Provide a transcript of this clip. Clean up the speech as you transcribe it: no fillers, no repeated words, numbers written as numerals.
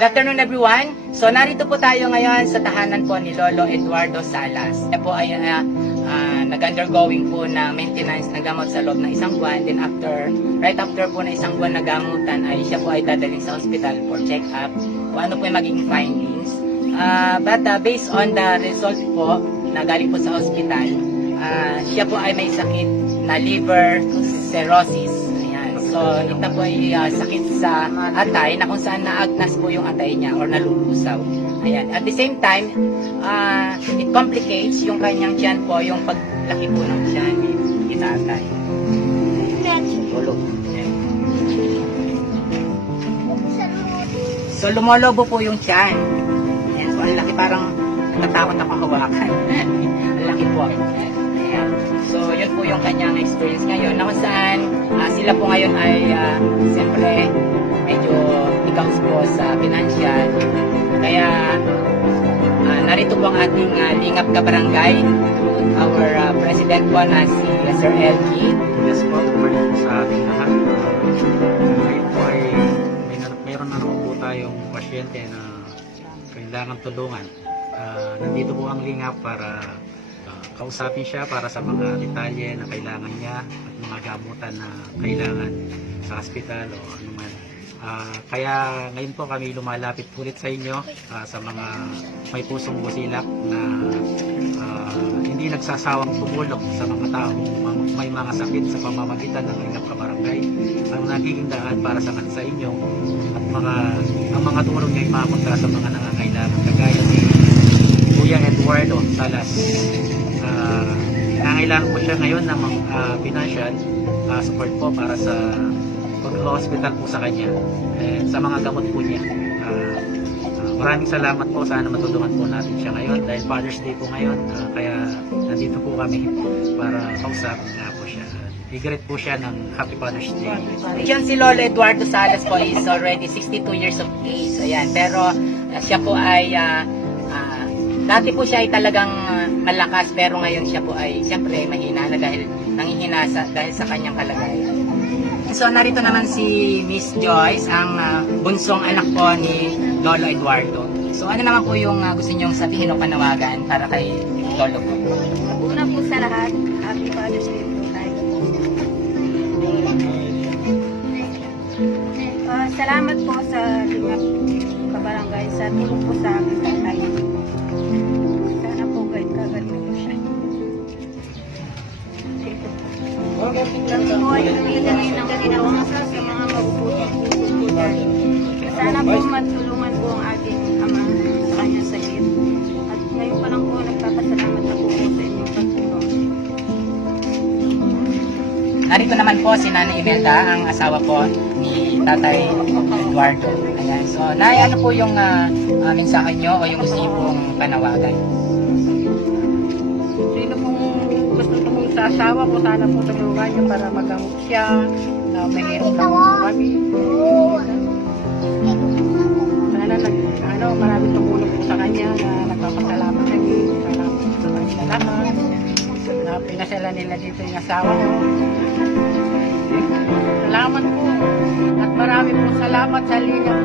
Good afternoon everyone. So narito po tayo ngayon sa tahanan po ni Lolo Eduardo Salas. Siya po ay nag-undergoing po na maintenance ng gamot sa loob ng isang buwan. Then right after po na isang buwan na gamutan ay siya po ay dadaling sa hospital for check-up. Kung ano po yung magiging findings. But based on the result po na galing po sa hospital, siya po ay may sakit na liver cirrhosis. So, ito po ay sakit sa atay na kung saan naagnas po yung atay niya or nalulusaw. Ayan. At the same time, it complicates yung kanyang tiyan po, yung paglaki po ng tiyan ni tatay. Tulog. So, lumolobo po yung tiyan. Ayan. So, ang laki, parang natatakot akong hawakan. Ang laki po. Ayan. So, yun po yung kanyang experience ngayon na kung saan sila po ngayon ay siyempre medyo ikaws po sa financial. Kaya narito po ang ating Lingap Kabarangay, our president po na si Sir LG. Yes po, morning sa ating lahat. Ngayon po ay mayroon na naman po tayong pasyente na kailangan tulungan. Nandito po ang Lingap para kausapin siya para sa mga detalye na kailangan niya at mga gamutan na kailangan sa hospital o anuman. Kaya ngayon po kami lumalapit ulit sa inyo sa mga may pusong busilak na hindi nagsasawang tumulong sa mga taong may mga sakit sa pamamagitan ng Lingap Kabarangay. Ang nagiging daan para sa inyo at ang mga tumulong niya ay mapunta sa mga nangangailangan kagaya ni Kuya Eduardo Salas. Nangailangan po siya ngayon ng financial support po para sa pag-hospital po sa kanya sa mga gamot po niya. Maraming salamat po, sana matulungan po natin siya ngayon dahil Father's Day po ngayon, kaya nandito po kami para kausapin nga po siya. I-greet po siya ng Happy Father's Day. Yan si Lolo Eduardo Salas po is already 62 years of age. Ayan. Pero siya po ay dati po siya ay talagang malakas, pero ngayon siya po ay siyempre mahina na dahil nanghihina dahil sa kanyang kalagayan. So narito naman si Miss Joyce, ang bunsong anak po ni Lolo Eduardo. So ano naman po yung gusto niyong sabihin o panawagan para kay Lolo po? Una po sa lahat, Happy Father's Day po tayo. Salamat po sa Lingap Kabarangay sa tulong po sa aking tatay. Sana po kahit po siya. Kami po ay humihingi ng tulong sa mga mabubuting puso po dahil. Sana po matulungan po ang ating ama sa kanyang sakit. At ngayon pa lang po nagpapasalamat na po sa inyong pagtulong. Narito naman po si Nanay Imelda, ang asawa po ni Tatay Eduardo. Ayan. So, Nay, ano po yung mensahe nyo o yung gusto niyo pong panawagan? Sino pong gusto tumulong sa asawa ko, sana po tulungan niya para magamot siya, na mahirap lang po kami. Sana maraming tumulong po sa kanya na nagpapasalamat kami. Salamat sa kanya lahat. Na pinasala nila dito yung asawa ko. Salamat po. At marami po salamat sa Lingap